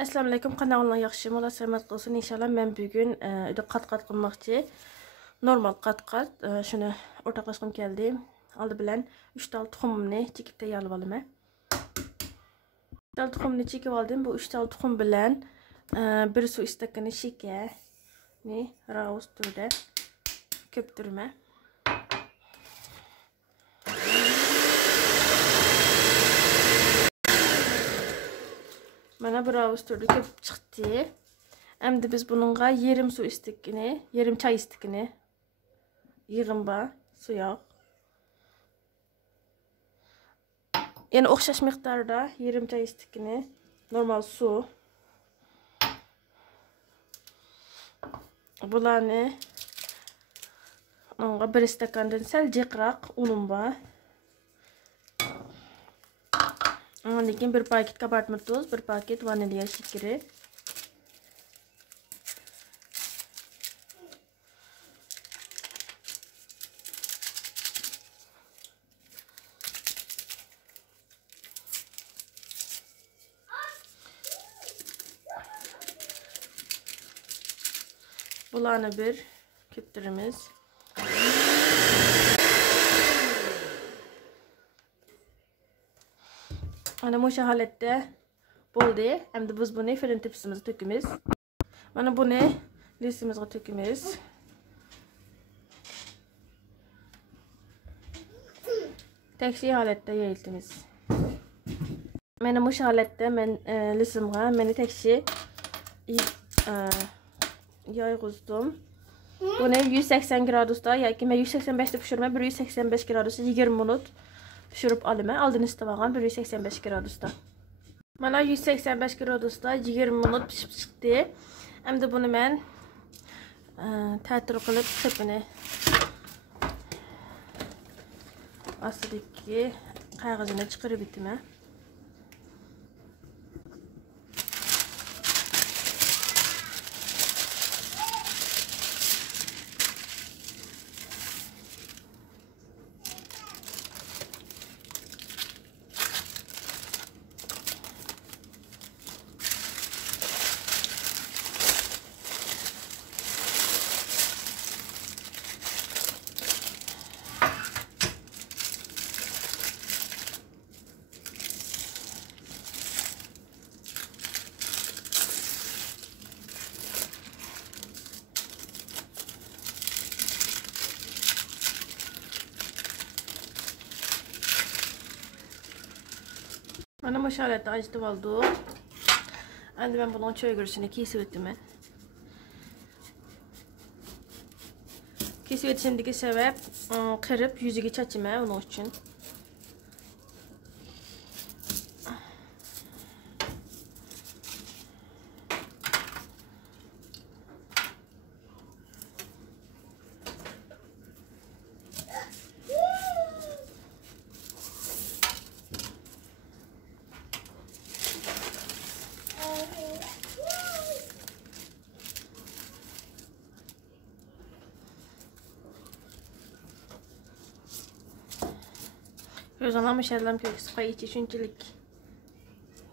Assalamu alaykum, kanalına yaxshi munosabat qilsin inshaalloh. Men bugun qat-qat qilmoqchi. Normal qat-qat shuni o'rtoqlashqim keldi. Oldi bilan 3 tal tuxumni chekib tayyorlab olaman. 3 tal tuxumni chekib oldim. Bu 3 tal tuxum bilan 1 suv istakani shakarni raus turda ko'ptirma. Mana bir raus turda ko'p chiqdi. Endi biz bununla yarım su istakini, yarım çay istakini yığınba suya. Yani o'xshash miqdorda yarım çay istakini normal su. Bularni onga bir stakandan sal jiqroq unim bor. Lekin bir paket kabartma tuz, bir paket vanilya shakari. Bularni bir ko'ptiramiz. Mana bu holatda bo'ldi. Endi biz buni fırın tepsimizga to'kamiz. Mana buni lisimizga to'kamiz. Tekshi holatda yayiltamiz. Mana bu holatda men lisimga meni tekshi yayg'izdim. Buni 180 gradusda yoki men 185 da pishirmay 185 gradusda 20 minut pishirib olaman. Oldin istab olgan 185 gradusda. Mana 185 gradusda 20 minut pishib chiqdi. Endi buni men ta'tir qilib sepini astidagi qog'ozini chiqarib bitaman. Mana bu holatda ajitib oldim. Endi men bunun cho'ygurishini kesib o'taman. Kesib o'tishimdagi sabab qirib yuziga chachaman uning uchun. O'zimga mashallam ko'ksqa ichi shunchalik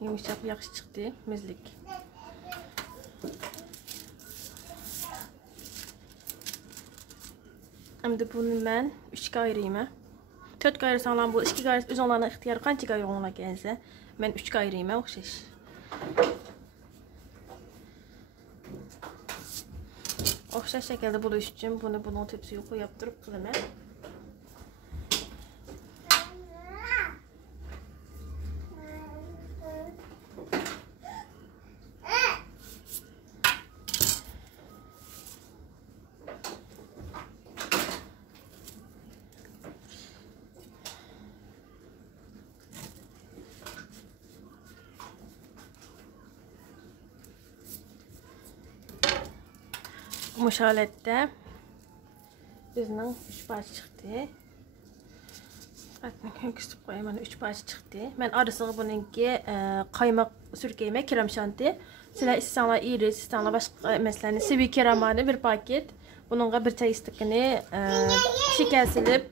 yumshoq yaxshi chiqdi, mizlik. Endi buni men 3 ga ayirayman. 4 ga ayirsanlar bu 2 ga o'zinglarning ixtiyori qanchaga ayirganlar kelsa, men 3 ga ayirayman o'xshash. O'xshash shaklda bo'lish uchun buni bunun tepsiga qo'yib turib qilaman. Bu holatda bizning 3 parcha chiqdi. Qatni ko'ksib qo'yaman, 3 parcha chiqdi. Men orasiga buningki qaymoq surkayman, krem shanti. Sizlar istesanglar iris, istesanglar boshqa masalan sivi keramani bir paket. Buningga bir choy istakini shakar silib,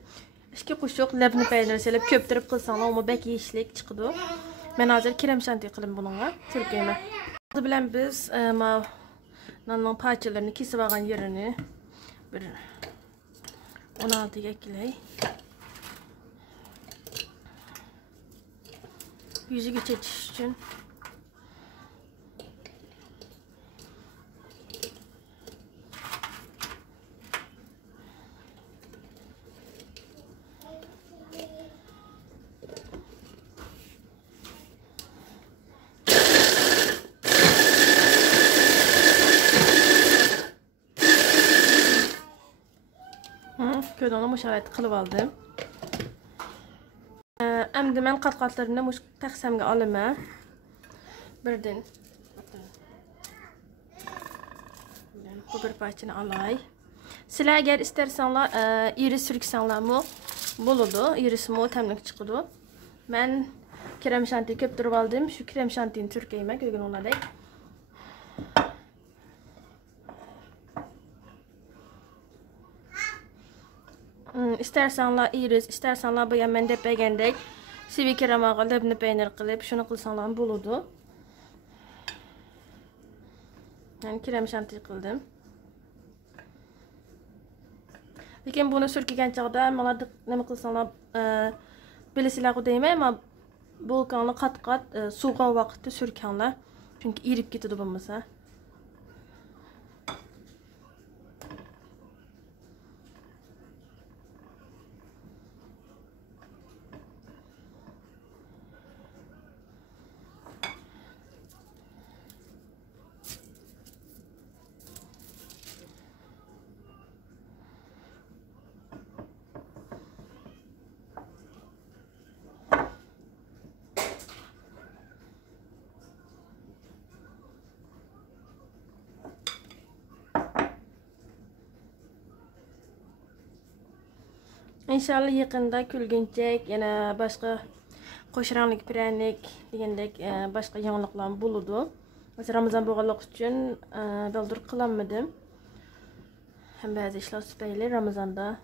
2 qoshiq labni peynir silib ko'ptirib qilsanglar, u bak yeyishlik chiqadi. Men hozir krem shanti qilib buningga surkayman. Bilen biz nanın parçalarını kesip algan yerini bir 16 ekley. Yüzü geçiş için. Köyde onu müşaret kılıp aldım. Endi men qat-qatlarını muş təqsəmə alıma. Birdən. Bu bir parçanı alay. Sizlər əgər istərsənlər iri sürksənlərmi buludu. İrismi təmlik çıxıdı. Mən krem şanti köpdürüb aldım. Şu krem şantini türkəyimə gögün onaday. İstərsənlər iris, istərsənlər bu mən də bəgəndək. Sivi kremağı lebni peynir qılıb, şunu qılsanlar buludu. Yəni krem şanti qıldım. Lakin bunu sürkügən çağda mənə nə qılsanlar biləsilər o deymə, amma bulkanlı qat-qat soğuğan vaxtda sürkənlər. Çünki irib getdi bulmasa. İnşallah yakında külgüncek, yana başka koşranlık, prənik degендek başka yanılıqlar buludu. Mesela Ramazan boğalık için beldur kılanmadım. Hem bazı işler süpeyli Ramazan'da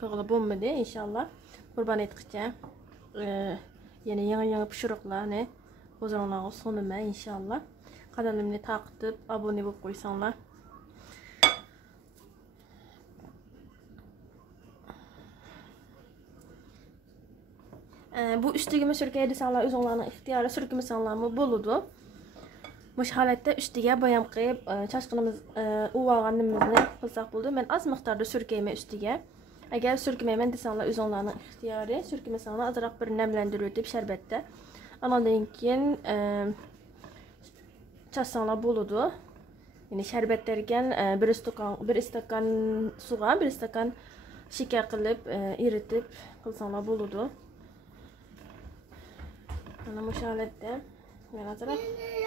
kıgılı bulmadı inşallah. Kurban ettikçe yine yanı pişirikler ne o zamanlar sonuma inşallah. Kanalımı takip abone olup koysanlar. Bu üstüge sürkeydi sanlar özünlərinin ixtiyarı sürkümü sanlarımı buludu. Muş halətdə üstüge bayam qıyıb çaşqınımız uvağanımızı qılsaq buldu. Mən az miqdarda sürkeyimə üstüge. Əgər sürküməyəm desanlar özünlərinin ixtiyarı sürkümü sanlar azaraq bir nəmləndirir deyib şərbətdə. Ondan keyin çaşsanlar buludu. Yəni şərbətlərkən bir stakan suğa, bir stakan şeker qılıb eritib qılsanlar buludu. Mana bu holatda men hozir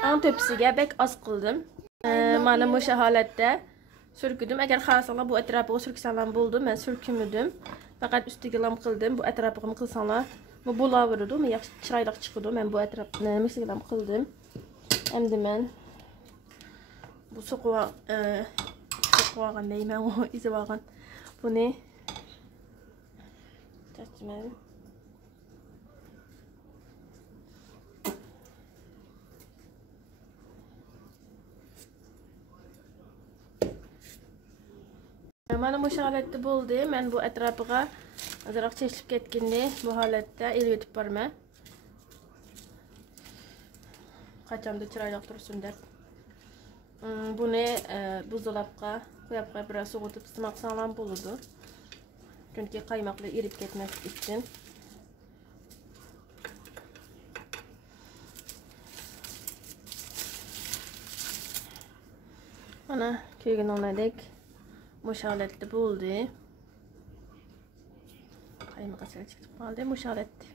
ang tepsiga bek oz qildim. Mana bu holatda sürküdüm. Agar xohlasanlar bu atrofiga sürksanlar bo'ldi, men sürkümedim. Faqat ustiga lam qildim. Bu atrofiga qilsanlar bu bo'laveradi, men yaxshi chiroyli chiqadi. Men bu atrofni ustiga lam qildim. Endi men bu so'qogan deyman, o izib olgan. Buni tachman. Mana bu holatda bo'ldi. Men bu atrofiga azroq chechilib ketganda bu holatda elib etib borman. Qachonda chiroyli tursin deb. Buni buzdolabga qo'yib biroz sovutib isitmoqsanlar bo'ladi. Chunki qaymoqlar erib ketmaslik uchun. Mana kuygan onadik. Muş holatda bo'ldi. Qaymoq asal chiqib qoldi. Muş holatda.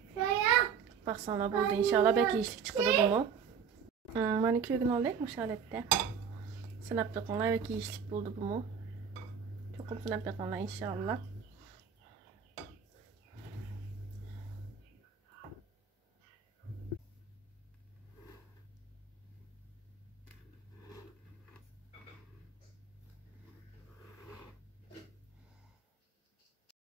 Baxsanlar bo'ldi. Inshaalloh belki ishlik chiqadi bumi. Mana kuygan oldik muş holatda. Sinab biqinglar belki ishlik bo'ldi bumi. Cho'qim sinab biqinglar inshaalloh.